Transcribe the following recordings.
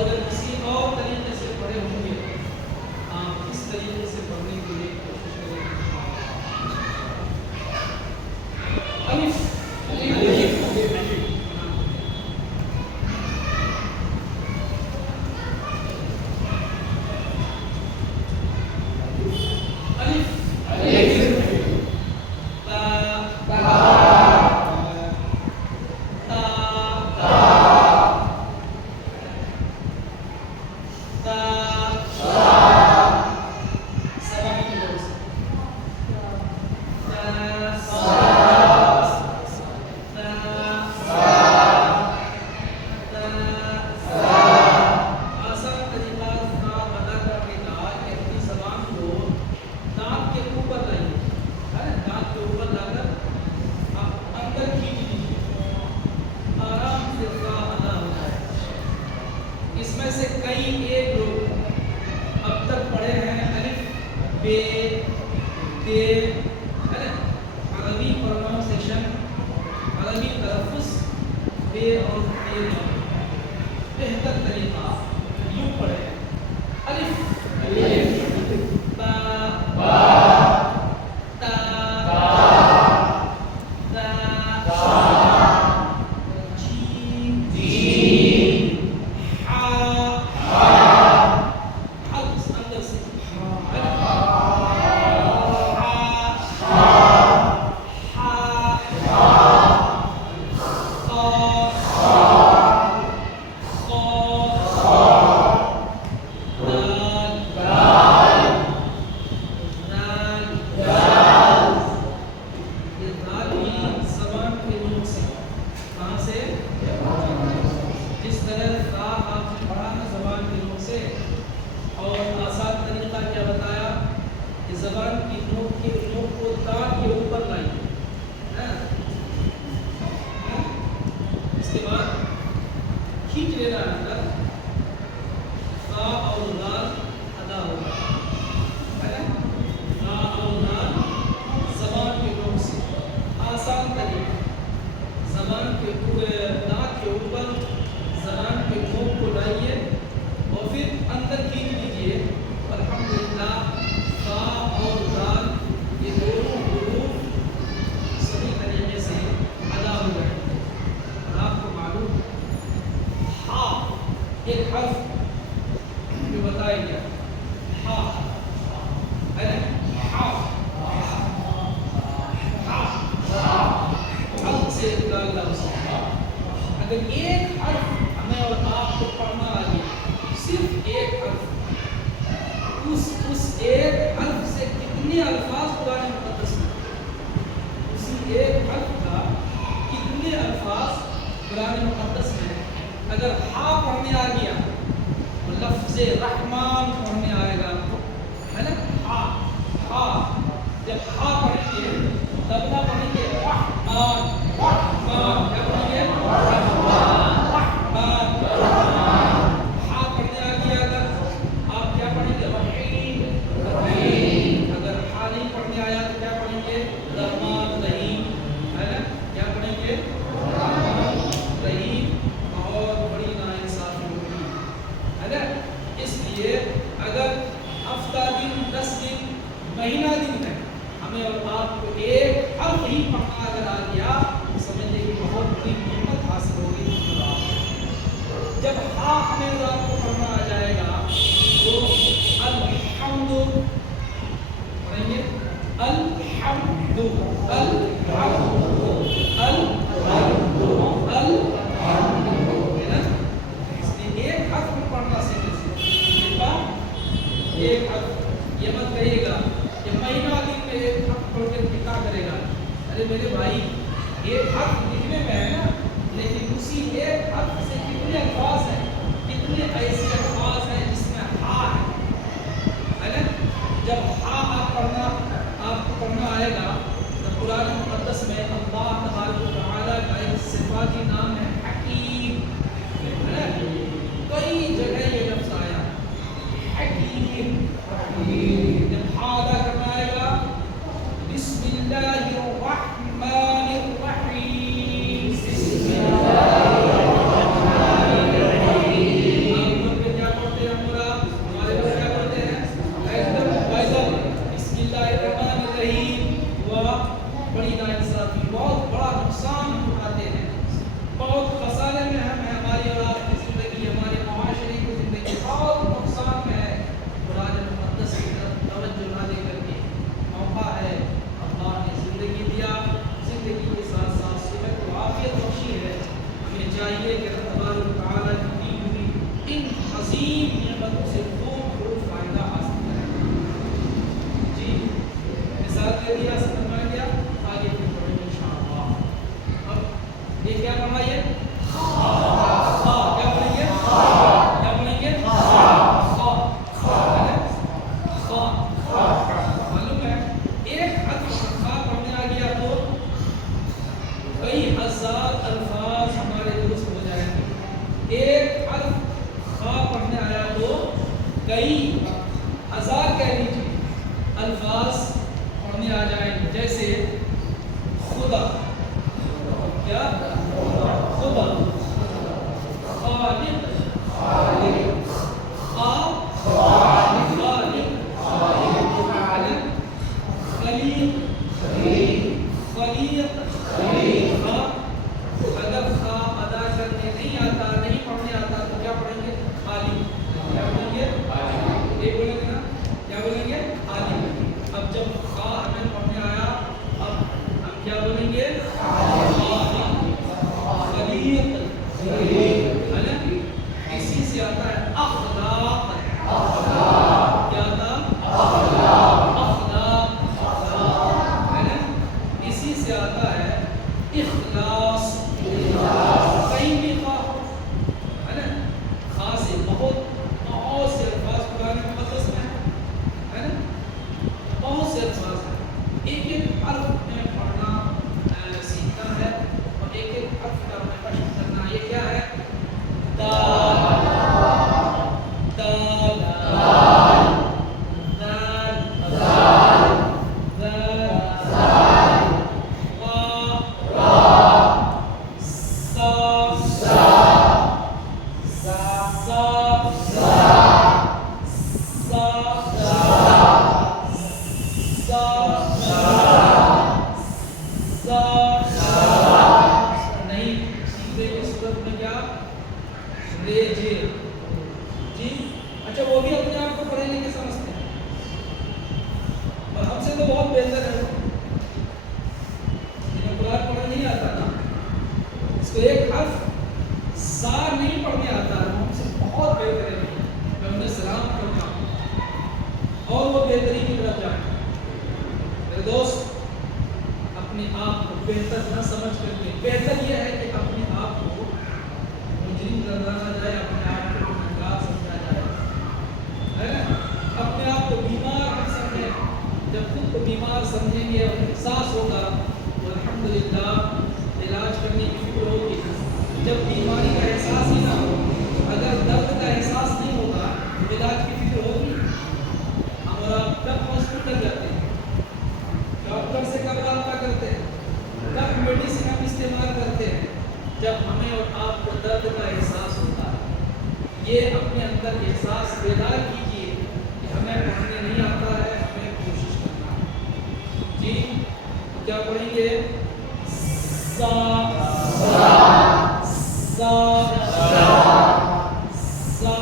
اگر اس میں سے کئی ایک لوگ اب تک پڑھے ہیں الف بے تے، ہے نا، عربی پروننسیشن، عربی تلفظ بے اور تے میں بہتر طریقہ یوں پڑھے ہیں الف با تا دا جیم ہا اندر سے بسم اللہ الرحمن کئی ہزار کہہ لیجیے الفاظ پڑھنے آ جائیں گے، جیسے خدا، کیا خدا، خالق، خالق، خلیق، خلیق، اگر خا ادا کرنے نہیں آتا، نہیں پڑھنے آتا تو کیا پڑھیں گے؟ خالق، کیا بولیں گے؟ یہ بولیں گے نا، کیا بولیں گے؟ خالق۔ اب جب خا ہمیں پڑھنے آیا، اب ہم کیا بولیں گے؟ خالق، خلیق، ہے نا؟ اسی سے آتا ہے اخلاق، کیا تھا؟ اخلاق، ہے نا؟ اسی سے آتا ہے اخلاص، کہیں بھی خواہ ہو، ہے نا؟ خاص سے بہت سے الفاظ قرآن مقدس میں ہے نا، بہت سے الفاظ ہیں، ایک ایک حرف میں پڑھنا سیکھنا ہے، اور ایک ایک حرف کا ہمیں مشق کرنا۔ یہ کیا ہے؟ دال، دال، دال، دال، نہیں سیکھنے کی صورت میں کیا؟ ریجے، جی اچھا وہ بھی اپنے آپ کو پڑھے لکھے سمجھتے ہیں اور ہم سے تو بہت بہتر ہے، جنہیں قرآن پڑھنا نہیں آتا نا، اس کو ایک حرف سار نہیں پڑھنے آتا، ہم سے بہت بہتر ہے، میں انہیں سلام کرتا ہوں اور وہ بہتری کی طرف جائیں۔ میرے دوست، اپنے آپ کو بہتر نہ سمجھ کر کے، بہتر یہ ہے کہ اپنے آپ کو مجرم گردانا جائے، اپنے آپ کو گنہگار سمجھا جائے، ہے نا؟ اپنے آپ کو بیمار نہ سمجھیں، جب خود کو بیمار سمجھیں گے اور احساس ہوگا تو الحمدللہ علاج کرنے کی فکر ہوگی۔ جب بیماری کا احساس ہی نہ ہو، اگر درد کا احساس نہیں ہوگا تو علاج کی فکر ہوگی۔ ہمارا کب ہاسپٹل جاتے ہیں، ڈاکٹر سے کب رابطہ کرتے ہیں، کب میڈیسن ہم استعمال کرتے ہیں؟ جب ہمیں اور آپ کو درد کا احساس ہوتا ہے۔ یہ اپنے اندر احساس بیدار کیجیے کہ ہمیں پڑھنے نہیں آتا ہے، ہمیں کوشش کرنا ہے۔ جی کیا پڑھیں گے؟ سا، سا، سا، سا،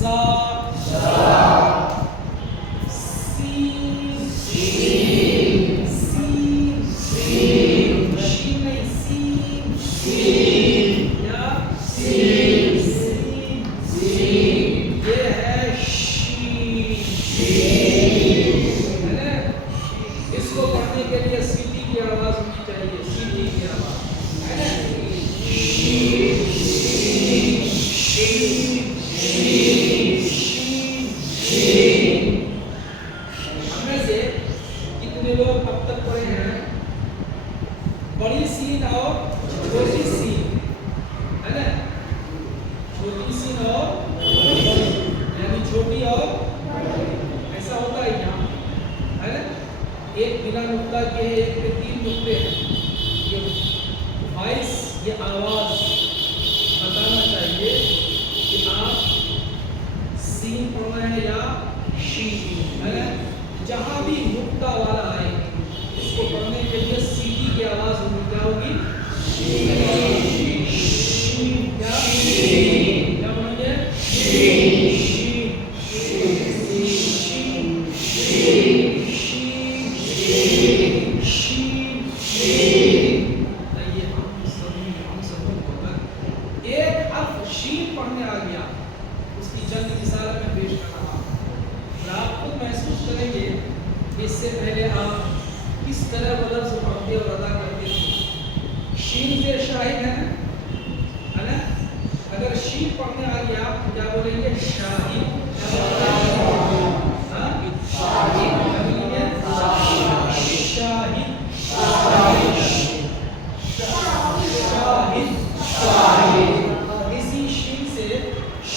سا، جہاں بھی نقطہ والا آئے اس کو پڑھنے کے لیے سیٹی کی آواز ہوگی، کیا ہوگی؟ کیا بولیں گے؟ ایک حرف شین پڑھنے آ گیا، اس کی چند مثال میں پیش کر رہا ہوں، اور آپ خود محسوس کریں گے اس سے پہلے آپ کس طرح لفظ پڑھتے اور ادا کرتے تھے۔ شین سے شاہد ہے نا، اگر شین پڑھنے آ گیا تو کیا بولیں گے؟ شاہد،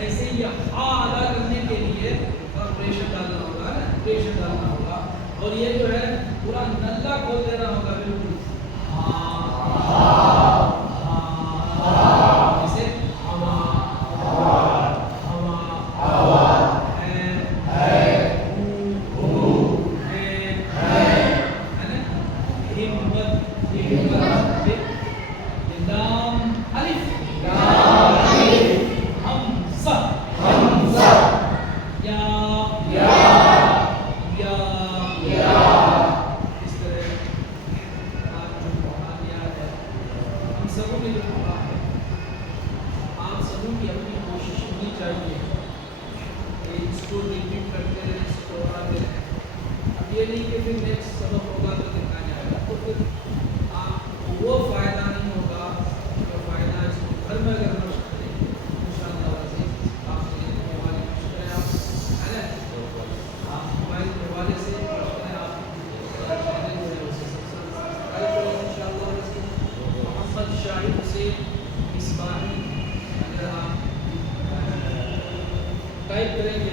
ایسے ہی ہا ادا کرنے کے لیے پریشر ڈالنا ہوگا نا، پریشر ڈالنا ہوگا، اور یہ جو ہے پورا نلا کھول دینا ہوگا بالکل. جیسے ہوا، یہ نہیں کہ پھر نیکسٹ سبق ہوگا تو دکھا جائے گا، تو پھر آپ کو وہ فائدہ نہیں ہوگا جو فائدہ اس کو گھر میں اگر مشق کریں انشاءاللہ عزیز. آپ نے حوالے مشق کریں، آپ ہے نا، آپ موبائل کے حوالے سے مشق کریں، آپ چینل جو ہے اسے سبسکرائب کریں انشاءاللہ عزیز. محمد شاہد حسین مصباحی اگر آپ ٹائپ کریں گے